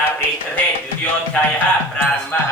तदा प्रीत्यर्थे द्वितीयोऽध्यायः प्रारम्भः।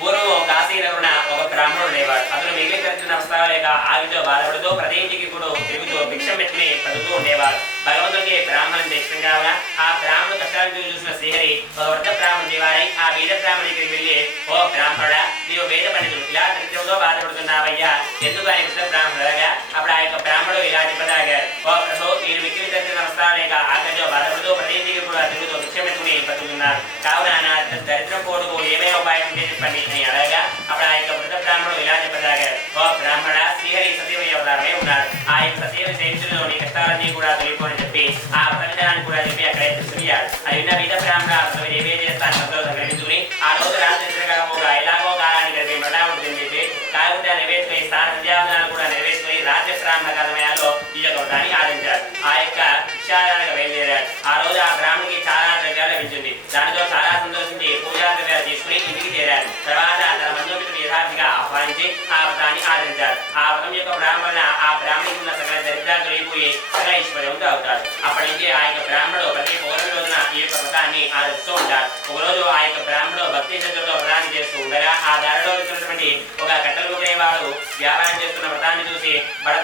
పూర్వం కాశీనగరున ఒక బ్రాహ్మణుడు లేవాడు. అతను మిగిలి తరచిన వస్త్రాలు లేక ఆవితో బాధపడుతూ ప్రతి ఇంటికి కూడా తిరుగుతూ భిక్షం పెట్టుకుని బతుకుతూ ఉండేవాడు. భగవంతుడికి బ్రాహ్మణుని ఇష్టం కావున ఆ బ్రాహ్మణుడు కష్టాలను చూసిన శ్రీహరి ఒక వృద్ధ బ్రాహ్మణుడు దివారి ఆ వేద బ్రాహ్మణుడి దగ్గరికి వెళ్ళి, ఓ బ్రాహ్మణుడా, నీవు వేద పండితుడు, ఇలా దరిద్రంతో బాధపడుతున్నావయ్యా, ఎందుకు ఆయన వృద్ధ బ్రాహ్మణుడుగా? అప్పుడు ఆ యొక్క బ్రాహ్మణుడు ఇలా చెప్పసాగారు, ఓ ప్రభు, నేను మిగిలి తరచిన వస్త్రాలు లేక ఆకలితో బాధపడుతూ ప్రతి ఇంటికి కూడా తిరుగుతూ భిక్షం పెట్టుకుని బతుకుతున్నారు. కావున నా దరిద్రం పోటుకు ఏమైనా ఉపాయం ఉంటే చెప్పండి అని అడగగా అప్పుడు ఆ యొక్క వృద్ధ బ్రాహ్మణుడు ఇలా చెప్పసాగారు, ఓ బ్రాహ్మణ, శ్రీహరి సతీమయ్య అవతారమే ఉన్నాడు. ఆ యొక్క సతీమ శైలిలోని కష్టాలన్నీ కూడా తొలిపోని చెప్పి ఆ ప్రకటనాన్ని కూడా చెప్పి అక్కడే తీసుకున్నాడు. అది విన్న వీధ బ్రాహ్మణ అసలు ఏమే చేస్తాను గ్రహించుకుని ఆ రోజు రాత్రిగా ఎలాగో కాలానికి గడిపి మరణావృతం చేసి కాకుండా నెరవేర్చుకుని స్థాన సంధ్యావనాలు కూడా నెరవేర్చుకుని రాజ్య బ్రాహ్మణ సమయాల్లో ఈ యొక్క వ్రతాన్ని ఆదించారు. ఆ యొక్క విషయాలకు బయలుదేరాడు. ఆ రోజు ఆ బ్రాహ్మణికి చాలా ద్రవ్యాలు లభించింది. దానితో చాలా సంతోషించి పూజా ద్రవ్యాలు తీసుకుని ఇంటికి చేరారు. తర్వాత తన బంధువులను యథార్థిగా ఆహ్వానించి ఆ వ్రతాన్ని ఆచరించారు. ఆ వ్రతం యొక్క బ్రాహ్మణ ఆ బ్రాహ్మణికి ఉన్న సకల దరిద్రాలు తొలగిపోయి సకల ఐశ్వర్యంతో అవుతారు. అప్పటి నుంచి ఆ యొక్క బ్రాహ్మణుడు ప్రతి పౌర్ణమి రోజున ఈ యొక్క వ్రతాన్ని ఆచరిస్తూ ఉంటారు. ఒకరోజు ఆ యొక్క బ్రాహ్మణుడు భక్తి శ్రద్ధలతో వ్రతాన్ని చేస్తూ ఉండగా ఆ దారిలో వచ్చినటువంటి ఒక కట్టెలు వాడు వ్యాపారం చేస్తున్న వ్రతాన్ని చూసి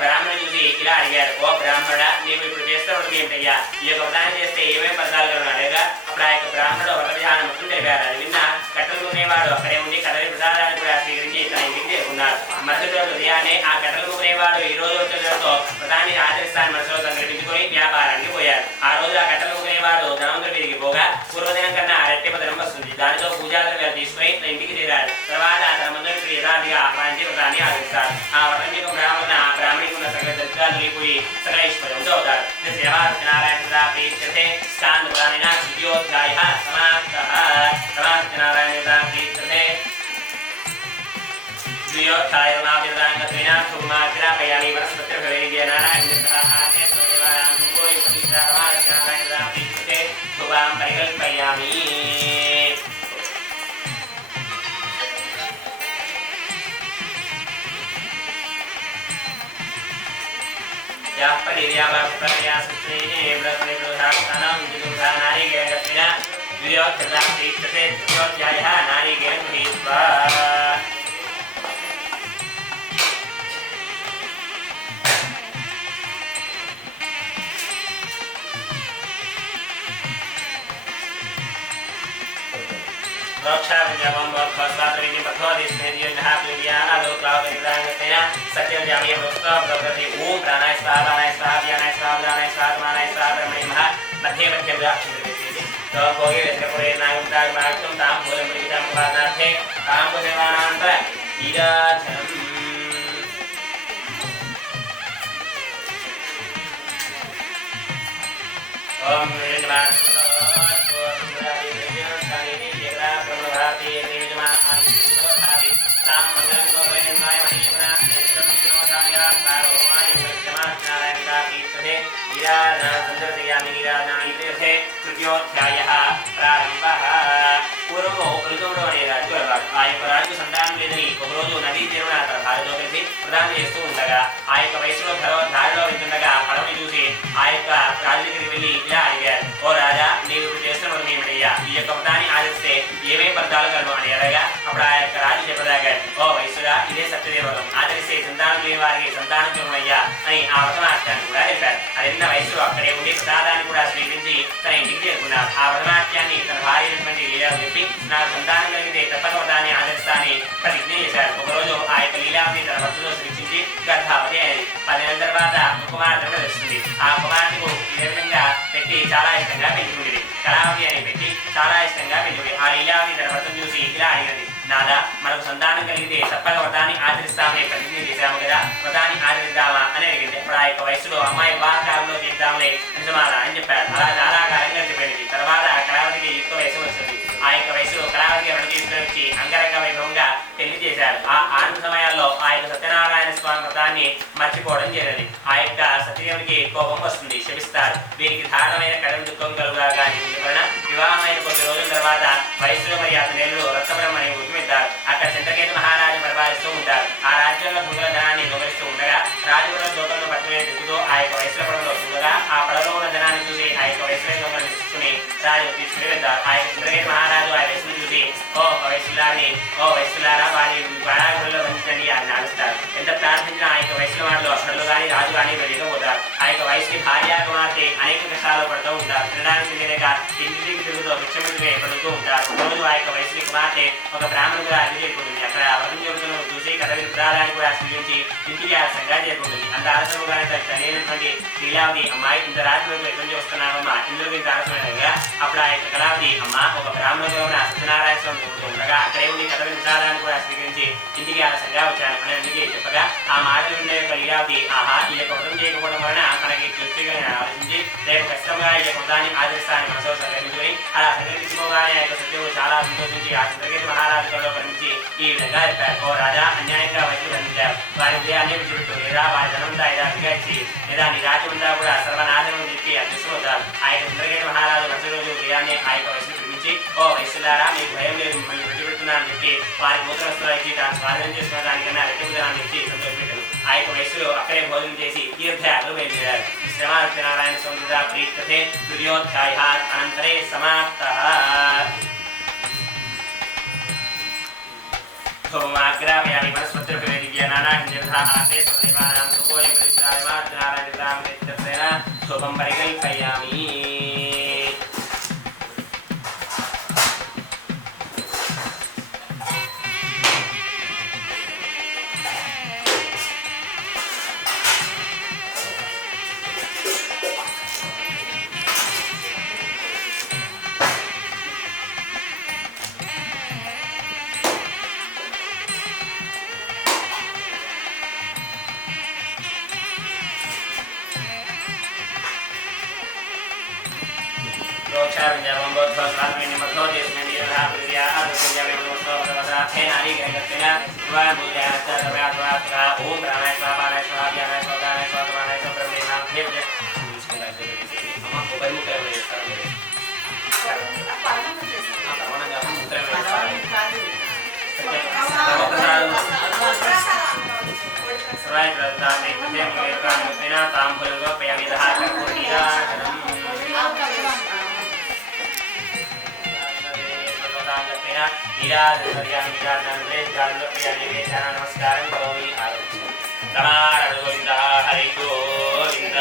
బ్రాహ్మణుడు చూసి ఇలా అడిగారు, ఓ బ్రాహ్మణ, నీవు ఇప్పుడు చేస్తున్న వ్రతం ఏమిటయ్యా? ఈ యొక్క వ్రతాన్ని చేస్తే ఏమేమి ఫలితాలు కలుగును అడగగా అప్పుడు ఆ యొక్క బ్రాహ్మణుడు వ్రత విధానం మొత్తం తెలిపారు. అది విన్న కట్టెలు కొనేవాడు అక్కడే ఉండి కట్టెల ప్రసాదాన్ని కూడా స్వీకరించి తన ఇంటికి చేరుకున్నారు. మరుసటి రోజు ఉదయాన్నే ఆ కట్టెలు కొనేవాడు ఈ రోజు వచ్చేతో వ్రతాన్ని ఆచరిస్తానని మనసులో సంకల్పించుకొని వ్యాపారానికి పోయారు. ఆ రోజు ఆ కట్టెలు కొనేవాడు ధనవంతుడి మీదకి పోగా పూర్వదినం కన్నా రెట్టింపు ధనం వస్తుంది. దానితో పూజా ద్రవ్యాలు తీసుకుని తన ఇంటికి చేరాడు. తర్వాత తన మందుడికి యథార్థిగా ఆహ్వానించి వ్రతాన్ని ఆచరిస్తారు. ఆ వ్రతం యొక్క బ్రాహ్మణ ఆ బ్రాహ్మణికి ఉన్న సకల దరిద్రాలు తొలగిపోయి సకల ఐశ్వర్యంతో అవుతారు. నారాయణ ప్రీత్యర్థే స్కాంద పురాణేన ద్వితీయోధ్యాయః సమాప్తః. నారాయణ ప్రీత్యర్థే ద్వితీయోధ్యాయమావిర్దాంగత్వేన ధూమాగ్రాపయామి వనస్పతిర్భవేద్య నారాయణ ప్రీత్యర్థే ధూపాం పరికల్పయామి. మధ్య మధ్యంగా తృతీయోధ్యాయః ప్రారంభః. పూర్వము ఋతువుడు అనే రాజు అలవాడు. ఆ యొక్క రాజు సంతానం లేదని ఒకరోజు నదీ తీరున తన భార్యతో కలిసి ప్రదానం చేస్తూ ఉండగా ఆ యొక్క వయసులో దారిలో వెళ్తుండగా పడవని చూసి ఆ యొక్క రాజు దగ్గరికి వెళ్ళి ఇలా అడిగారు, ఓ రాజా, నీవు ఇప్పుడు చేస్తున్న వ్రతం ఏమిటయ్యా? ఈ యొక్క వ్రతాన్ని ఆచరిస్తే ఏమేమి ఫలితాలు కలుగు అని అడగా అప్పుడు ఆ యొక్క రాజు చెప్పదాగాడు, ఓ వయసుగా, ఇదే సత్యదేవ వ్రతం, ఆచరిస్తే సంతానం లేని వారికి సంతానం చూడమయ్యా అని ఆ వ్రతనాట్యాన్ని కూడా చెప్పారు. అది విన్న వయసు అక్కడే ఉండి ప్రసాదాన్ని కూడా స్వీకరించి తన ఇంటికి చేరుకున్నారు. ఆ వ్రతనాట్యాన్ని తన భార్య లీలావు చెప్పి నాకు సంతానం కలిగితే తప్పక వ్రతాన్ని ఆచరిస్తానని ప్రతిజ్ఞ చేశారు. ఒకరోజు ఆ యొక్క లీలావతి తన భక్తులు శ్రీక్షించి గర్భావతి అయింది. 10 నెలల తర్వాత కుమార్తె వస్తుంది. ఆ కుమార్తెకు ఈ విధంగా పెట్టి చాలా ఇష్టంగా పెంచుకునేది. కళావతి అని పెట్టి చాలా ఇష్టంగా పెంచుకునేది. ఆ లీలావతి తన భర్తను చూసి ఇలా అడిగినది, నాదా, మనకు సంతానం కలిగితే తప్పక వ్రతాన్ని ఆచరిస్తామని ప్రతిజ్ఞ చేశాము కదా, వ్రతాన్ని ఆచరిద్దామా అని అడిగింది. అప్పుడు ఆ యొక్క వయసులో అమ్మాయి వివాహకాలంలో చేద్దామని నిజమాలా అని చెప్పారు. అలా చాలా కాలంగా చెప్పేది. తర్వాత కళావతికి యుక్త వయసు వచ్చింది. ఆ యొక్క వయసులో కళావతికి వ్రతం తీసుకుని వచ్చి అంగరంగ వైభవంగా పెళ్లి చేశారు. ఆ ఆనంద సమయాల్లో ఆ యొక్క సత్యనారాయణ స్వామి వ్రతాన్ని మర్చిపోవడం జరిగింది. ఆ యొక్క సత్యదేవునికి కోపం వస్తుంది, శపిస్తారు. వీరికి దారుణమైన కఠిన దుఃఖం కలుగుగా వివాహమైన కొద్ది రోజుల తర్వాత వయసులో మరి అతని నెలలు రక్తపురం అనే ఉద్యమిస్తారు. అక్కడ చింతకేతు మహారాజు పరిపాలిస్తూ ఉంటారు. ఆ రాజ్యంలో దొంగల ధనాన్ని దొంగలిస్తూ ఉండగా రాజుల దోకలను పట్టుకునే దిక్కుతో ఆ యొక్క వయసుల పడవలో చూడగా ఆ పడవలో ఉన్న ధనాన్ని చూసి ఆ యొక్క వైశ్వరేశ్వరుని తీసుకుని రాజు తీసుకుని వెళ్తారు. ఆ యొక్క చంద్రకేతు మహారాజు ఆ వైశ్వరుని చూసి ఓ వైశ్యులాన్ని ఓ వైశ్యులారా వారి పరాగుడిలో వంచండి అని ఆడుస్తారు. ఎంత ప్రార్థించినా ఆ యొక్క వైశ్యుల వారిలో అసలు కానీ రాజు కానీ వెళ్ళిపోతారు. ఆ యొక్క వయసుకి భార్య కుమార్తె అనేక కష్టాలు పడుతూ ఉంటారు. తినడానికి లేక ఇంటికి తిరుగుతూ భిక్షమిత్రులు పడుతూ ఉంటారు. రోజు ఆ యొక్క వయసుని కుమార్తె ఒక బ్రాహ్మణుగా అర్థం చేయకుంటుంది. అక్కడ వ్రతం జరుగుతున్న చూసి కథ విప్రాదాన్ని కూడా స్వీకరించి ఇంటికి ఆలస్యంగా చేరుకుంటుంది. అంత ఆలస్యముగానే తల్లినటువంటి లీలావతి అమ్మాయి ఇంత రాత్రి వరకు ఎక్కడి నుంచి వస్తున్నామమ్మా ఇందులో ఇంత ఆలస్యమైనగా అప్పుడు ఆ యొక్క కళావతి అమ్మ ఒక బ్రాహ్మణుడు సత్యనారాయణ స్వామి ఉండగా అక్కడే ఉండి కథ విప్రాదాన్ని కూడా స్వీకరించి ఇంటికి ఆలస్యంగా వచ్చాను అని అందుకే చెప్పగా ఆ మాటలు ఉండే యొక్క లీలావతి ఆహా ఈ యొక్క వ్రతం చేయకపోవడం వలన మనకి దృష్టిగా ఆలోచించి రేపు ఖచ్చితంగా ఈ యొక్క వ్రతాన్ని ఆచరిస్తానని మనసులో సంకల్పించుకొని అలా సంకల్పించుకోగానే ఆ యొక్క సత్యము చాలా సంతోషించి ఆ చంద్రకేతు మహారాజులో పరిమించి ఈ విధంగా చెప్పారు. ఓ రాజా అన్యాయంగా వైద్యులు బంధించారు. వారి ఉదయాన్ని విడిచిపెట్టు లేదా వారి ధనంతా యథావిధిగా ఇచ్చి లేదా నీ రాత్రి ఉందా కూడా సర్వనాశనం చెప్పి అదృష్టమవుతారు. ఆ యొక్క చంద్రకేతు మహారాజు మరుసటి రోజు ఉదయాన్నే ఆ యొక్క వయసును పిలిపించి ఓ వయసులారా మీకు భయం లేదు మిమ్మల్ని విడిచిపెడుతున్నా అని చెప్పి వారికి నూతన వస్తువులు ఇచ్చి తాను స్వాధీనం చేసుకున్న దానికన్నా రెట్టింపుదనాన్ని ఇచ్చి సంతోషపెట్టారు. ఆ యొక్క వయసులో అక్కడే భోజనం చేసి తీర్థయాత్రలు బయలుదేరారు. శ్రీనారాయణ స్వామి ప్రీతతే తుర్యోధ్యాయ అనంతరే సమాప్తః. सोमाग्रामयामि वनस्पतिर्विद्या नानाहिंजर्धाः आसे स्वदेवानां सुकोयं प्रतिष्ठायमात्नारायणग्राम नेत्रसेन सोमं परिकल्पयामि. नमस्कारं करोमि रमारमण गोविंद हरि गोविंद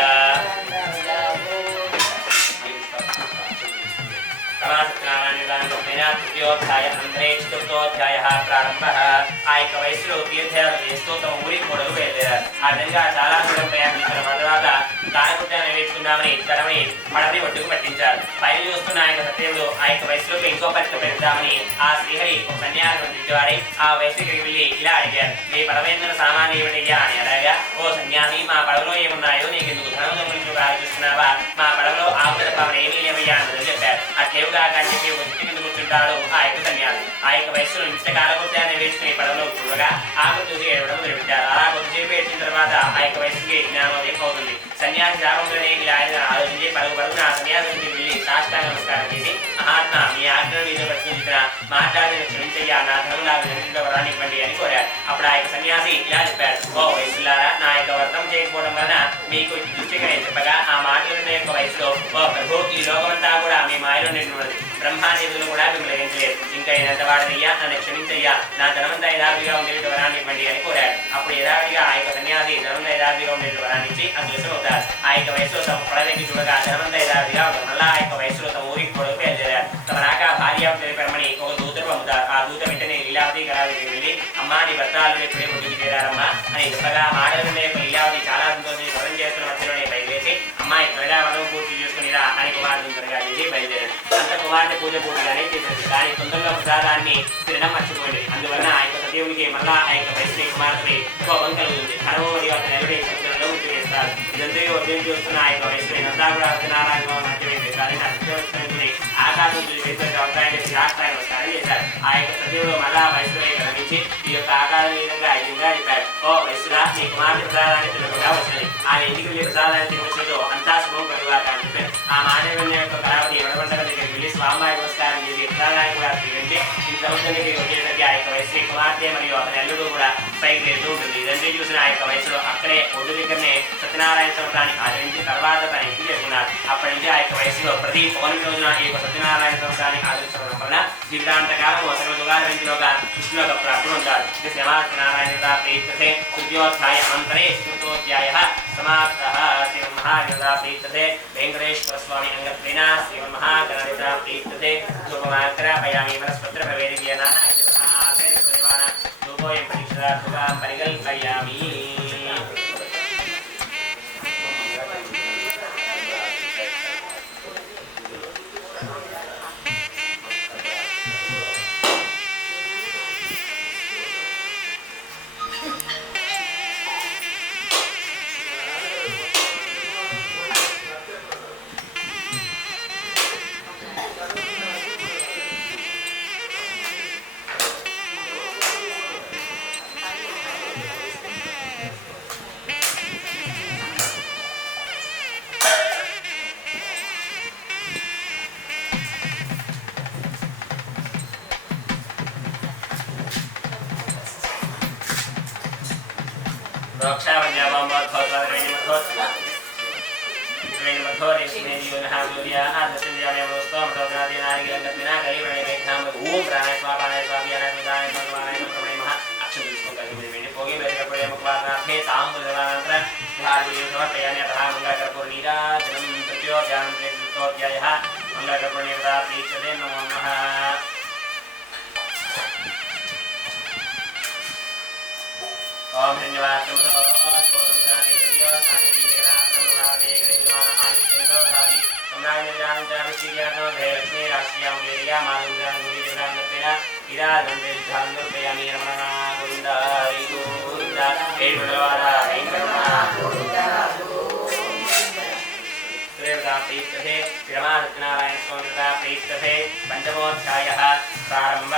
तृतीयोध्याय अंतरे चतुर्थोध्याय प्रारंभ आ वयसुलो तीर्थयात्रा చేస్తూ తమ ఊరికి మొదలు బయలుదేరారు. ఆ విధంగా చాలా దూరం ప్రయాణించిన తర్వాత కాయకుట్టాన్ని నేర్చుకుందామని తరమని పడవని ఒడ్డుకు పట్టించారు. పైన చూస్తున్న ఆయన సత్యముడు ఆ యొక్క వయసులోకి ఇంకో పరీక్ష పెడదామని ఆ శ్రీహరి ఒక సన్యాసం అందించేవారి ఆ వయసుకి వెళ్ళి ఇలా అడిగారు. మీ పడవేందున సామాన్య ఏమిటయ్యా అని అడగా ఓ సన్యాసి మా పడవలో ఏమున్నాయో నీకు ఎందుకు ధనం గురించి ఆలోచిస్తున్నావా మా పడవలో ఆకుల పవన్ ఏమీ లేవయ్యా అని చెప్పారు. అట్లేవుగా అని చెప్పి ఒక ఇంటి కింద కూర్చుంటాడు ఆ యొక్క సన్యాసి. ఆ యొక్క వయసులో ఇంత కాలకృత్యాన్ని వేసుకుని పడవలో చూడగా ఆకులు చూసి ఏడవడం మొదలుపెట్టారు. అలా కొద్దిసేపు ఏడ్చిన తర్వాత ఆ యొక్క వయసుకి జ్ఞానోదయం అవుతుంది. సన్యాసి రావంలోనే ఇలా ఆయన ఆలోచించి పరుగున ఆ సన్యాసి వెళ్ళి సాష్టాంగ నమస్కారం చేసి మహాత్మ మీ ఆజ్ఞను మీద ప్రశ్నించిన మాట్లాడిన క్షమించయ్యా నా ధనం నాకు జరుగుతున్న వరాన్ని ఇవ్వండి అని కోరారు. అప్పుడు ఆ యొక్క సన్యాసి ఇలా చెప్పారు. ఓ వయసులారా నా యొక్క వ్రతం చేయకపోవడం వలన మీకు దృష్టిగా చెప్పగా ఆ మాటలున్న యొక్క వయసులో ఓ ప్రభు ఈ లోకమంతా కూడా మీ మాయలో నిండున్నది. బ్రహ్మాదేవులు కూడా మిమ్మల్ని ఎంచలేదు. ఇంకా ఎంత వాడదయ్యా నన్ను క్షమించయ్యా నా ధనవంతా యథావిధిగా ఉండేటి వరాన్ని ఇవ్వండి అని కోరారు. అప్పుడు యథావిధిగా ఆ యొక్క సన్యాసి ధనవంతా యథావిధిగా ఉండేటి వరాన్ని ఇచ్చి అదృష్టం అవుతారు. ఆ యొక్క వయసులో తమ పొడవెక్కి చూడగా ధనవంతా యథావిధిగా ఉంటారు. మళ్ళా ఆ యొక్క వయసులో తమ ఊరికి పొడవు బయలుదేరారు. తమ రాక భార్య పెరమని ఒక దూతను పంపుతారు. ఆ దూత వెంటనే లీలావతి కళావతికి వెళ్ళి అమ్మా నీ భర్తలు ఎప్పుడే ఒడ్డుకు చేరారమ్మా అని చెప్పగా మాటలు యొక్క లీలావతి చాలా సంతోషించి వ్రతం చేస్తున్న మధ్యలోనే బయలుదేరి అమ్మాయి త్వరగా వ్రతం పూర్తి చేసుకునిరా అని కుమారుని త్వరగా చేసి బయలుదేరారు. అంత కుమార్తె పూజ పూర్తిగానే చేసేది. కానీ తొందరలో ప్రసాదాన్ని తినడం మర్చిపోయింది. అందువలన ఆ యొక్క సతీవునికి మళ్ళా ఆ యొక్క వయసుని కుమార్తె కోపం కలుగుతుంది. కడవ మరియు అతని ఎవరి సముద్రంలో ఉంచి వేస్తారు. ఇదంతా ఉదయం చూస్తున్న ఆ యొక్క వయసుని అంతా కూడా సత్యనారాయణ మధ్యవేసి ఆకాశం చూసి వ్యవసాయం చేసి రాష్ట్రాన్ని నమస్కారం చేశారు. ఆ యొక్క సతీవుడు మళ్ళా వయసులో గమనించి ఈ యొక్క ఆకారం విధంగా ఐదుగా చెప్పారు. ఓ వయసులా నీ కుమార్తె ప్రసాదాన్ని తినకుండా వచ్చినది. ఆమె ఇంటికి వెళ్ళి ప్రసాదాన్ని తినవచ్చుతో అంతా శుభం కలుగుగాక అని చెప్పారు. ఆ మానవుని యొక్క కళావతి ఎవడబండ దగ్గరికి వెళ్ళి స్వామివారి నమస్కారం చేసి ప్రసాదాన్ని కూడా తిరిగి ఈ సముద్రం దగ్గరికి వచ్చేసరికి ఆ యొక్క వయసుని కుమార్తె మరియు అతని అల్లుడు కూడా పైకి వెళ్తూ ఉంటుంది. ఇదంతా చూసిన ఆ యొక్క వయసులో అక్కడే ఒడ్డు దగ్గరనే సత్యనారాయణ సత్యనారాయణ వ్రతాన్ని ఆచరించి తర్వాత తన ఇంటికి చేసుకున్నారు. అప్పటి నుంచి ఆ యొక్క వయసులో ప్రతి పౌర్ణమి రోజున ఈ యొక్క సత్యనారాయణ వ్రతాన్ని ఆచరించడం వలన జీవితాంతకాలం సకల యుగాలలోగా కృష్ణుల యొక్క ప్రాప్తి ఉంటారు. ఇది శ్రీమన్నారాయణ ప్రీతతే తృతీయోధ్యాయ అంతరే చతుర్థోధ్యాయ సమాప్తః. శ్రీమన్మహాగణిత ప్రీతతే వెంకటేశ్వర స్వామి అంగత్వేన శ్రీమన్మహాగణిత ప్రీతతే ధూపమాగ్రాపయామి వనస్పత్ర ప్రవేదివ్యనా ధూపోయం పరీక్షార్థుకాం పరికల్పయామి. ओम धन्यवाद సత్యనారాయణ ప్రీతతే పంచమోధ్యాయ ప్రారంభ.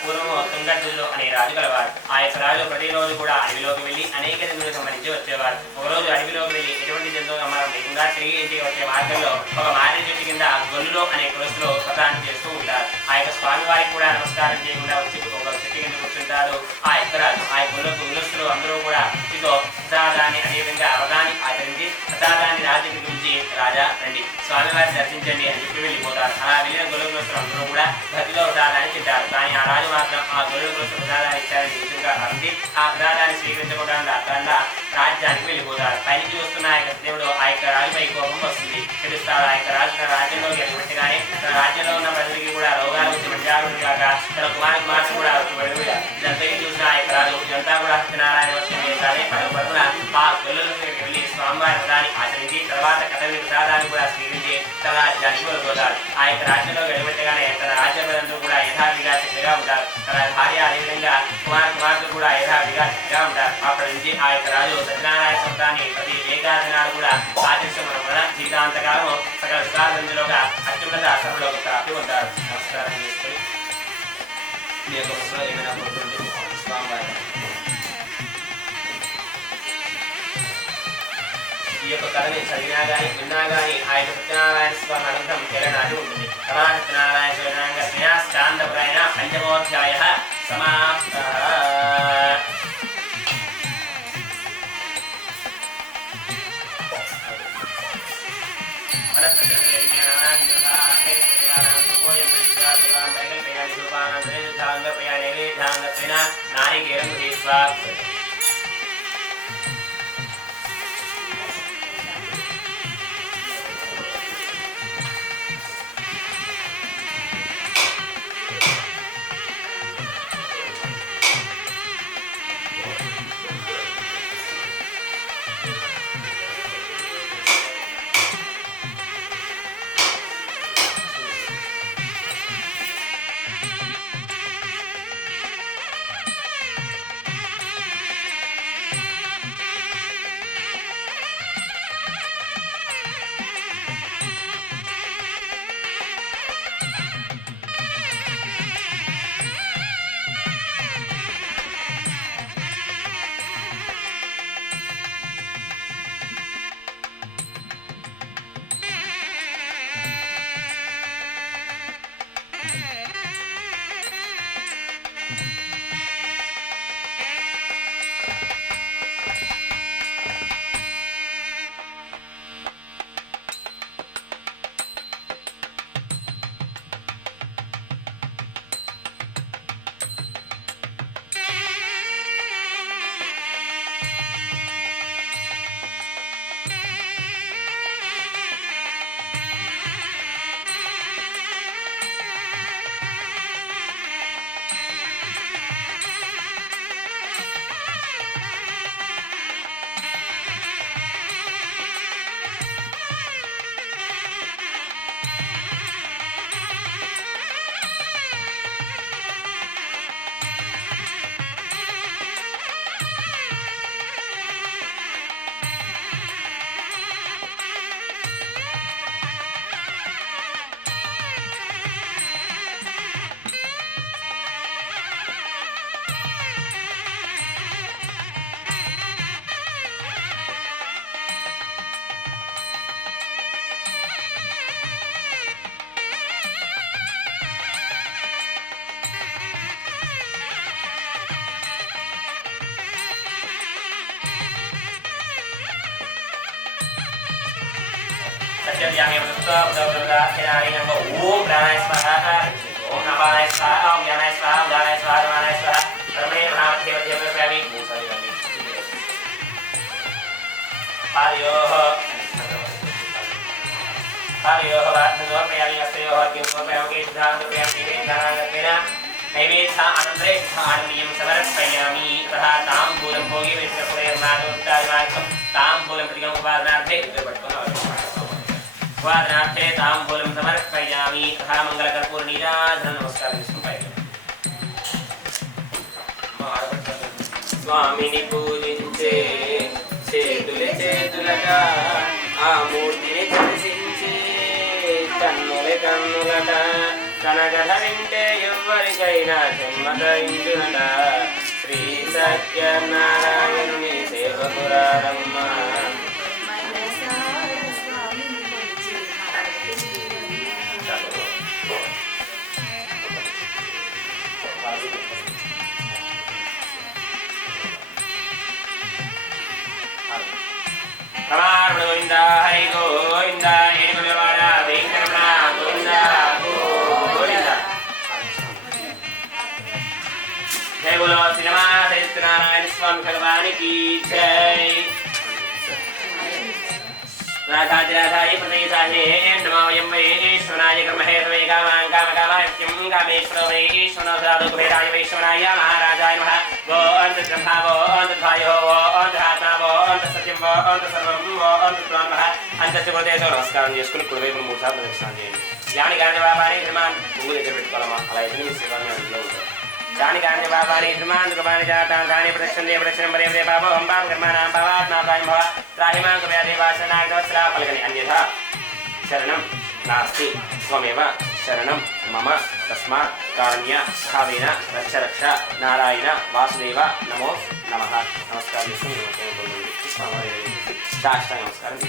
పూర్వము తుంగద్దులు అనే రాజు గలవారు. ఆ యొక్క రాజు ప్రతిరోజు కూడా అడవిలోకి వెళ్ళి అనేక జంతువులకు సంబంధించి వచ్చేవారు. ఒకరోజు అడవిలోకి వెళ్ళి ఎటువంటి జంతువులు మనం లేకుండా తిరిగి ఇంటికి వచ్చే మార్గంలో ఒక మారేడు చెట్టు కింద గొల్లులో అనే కులస్తులు స్వతాన్ని చేస్తూ ఉంటారు. ఆ యొక్క స్వామి వారికి కూడా నమస్కారం చేయకుండా వచ్చి ఒక చెట్టు కింద కూర్చుంటారు. ఆ యొక్క రాజు ఆ కులస్తులు అందరూ కూడా ఇదో ప్రసాదాన్ని అదేవిధంగా అవగాని ఆచరించి ప్రసాదాన్ని రాజ్యం గురించి రాజా రండి స్వామివారిని దర్శించండి అని చెప్పి వెళ్ళిపోతారు. అలా వెళ్ళిన గొల్లకులస్తులు అందరూ కూడా భక్తిలో ప్రసాదాన్ని తింటారు. కానీ ఆ రాజు మాత్రం ఆ గొల్లకులస్తులు ప్రసాదాన్ని ఇచ్చారని నిజంగా అర్థి ఆ ప్రసాదాన్ని స్వీకరించకుండా అక్కడ రాజ్యానికి వెళ్ళిపోతారు. పైకి వస్తున్న ఆ యొక్క దేవుడు ఆ యొక్క రాజుపై కోపం వస్తుంది, తెలుస్తాడు. ఆ యొక్క రాజు తన రాజ్యంలోకి ఎటువంటిగానే తన రాజ్యంలో ఉన్న ప్రజలకి కూడా రోగాలు వచ్చి మంచాలు కాక తన కుమార్తె కూడా ఇదంతా చూసిన ఆ యొక్క రాజు ఇదంతా కూడా సత్యనారాయణ వర్షం చేస్తానే పరుగున ఆ గొల్లలకు వెళ్ళి స్వామివారి వ్రతాన్ని ఆచరించి తర్వాత కథని ప్రసాదాన్ని కూడా స్వీకరించి తన రాజ్యానికి వెళ్ళిపోతారు. ఆ యొక్క రాజ్యంలో వెళ్ళబెట్టగానే తన రాజ్య ప్రజలందరూ కూడా యథావిధిగా చక్కగా ఉంటారు. తన భార్య అదేవిధంగా కుమార్తెలు కూడా యథావిధిగా చక్కగా ఉంటారు. అప్పటి నుంచి ఆ యొక్క రాజు సత్యనారాయణ వ్రతాన్ని ప్రతి ఏకాదినాలు కూడా ఆచరించడం వలన జీవితాంతకాలం సకల సుఖాలంలోగా అత్యున్నత సభలోకి ప్రాప్తి ఉంటారు. నమస్కారం చేసుకుని మీ యొక్క మనసులో ఏమైనా కోరుకుంటే స్వామివారి ఈ యొక్క కథని చదివినా కానీ విన్నా కానీ ఆ యొక్క సత్యనారాయణ స్వామి అనుగ్రహం చెల్లనాటి ఉంటుంది. సమాన సత్యనారాయణ స్వామి స్కాందపురాయణ పంచమోధ్యాయ సమాప్త. నారికేరం सत्यव्यामे वदस्त्वब्दवदवदाख्यानाय नमः ओम प्राणाय स्वाहा ओम नमाय स्वाहा ओम ज्ञानाय स्वाहा ओम दानाय स्वाहा रमानाय स्वाहा परमे महामध्य मध्य प्रयामि पादयोः पादयोः वात्मनोः प्रयामि हस्तयोः अर्घ्यं प्रयामि सिद्धान्त प्रयामि वेदानागत्वेन नैवेद्य अनन्तरे आनन्दीयं समर्पयामि तथा ताम्बूलं भोगे वेत्रपुरेर्नादोत्तायमार्गं ताम्बूलं प्रतिगम् उपादनार्थे उपादनार्थे ताम्बूलं समर्पयामि तथा मङ्गलकर्पूरनीराजनं नमस्कारं समर्पयामि स्वामिनि पूजिंचे చేతులే చేతులట ఆ మూర్తిని దర్శించే కన్నులే కన్నులట తన కథ వింటే ఎవ్వరికైనా జన్మదయించునట Shri సత్యనారాయణుని సేవకురారమ్మ Ramar Govinda Hari Govinda Edgulwara Venkatramana Govinda Govinda Jai Bolo Cinema Satyarayana Swami Bhagwan ki Jai Radha-radhaye Pradeshaye Namo Yambe Ishwaraya Karmahe Save Kaman Kama Kama Yam Kameshwara Ishwara Sadhu Bhedaya Ishwaraya Maharajaya Maha Go Anta Brahma Go Anta Bhayo Go Anta Atma Go Anta Satyam Go Anta Sarvam Go Anta Pran Maha Anta Sivadesha Namaskaram Cheskuni Kudavaipu మూడు సార్లు ప్రదక్షిణం చేయండి యాని గాని బాబాని ధర్మాన్ పువ్వు దగ్గర పెట్టుకోవాలమ్మా అలా అయితే మీ సేవని అందులో ఉంటారు యాని గాని బాబాని ధర్మాన్ దుఃఖాని జాతాం దాని ప్రదక్షిణం పదే పదే పాప హంబాం కర్మాణాం పావాత్మాపాయం భవ త్రాహిమాం కవ్యాదేవాసనాగతవత్సరా పలకని అన్యథా శరణం నాస్తి త్వమేవ శరణం మమ తస్మాత్ కారుణ్య భావేన రక్ష రక్ష నారాయణ వాసుదేవ నమో నమః నమస్కారం సాష్టాంగ నమస్కారం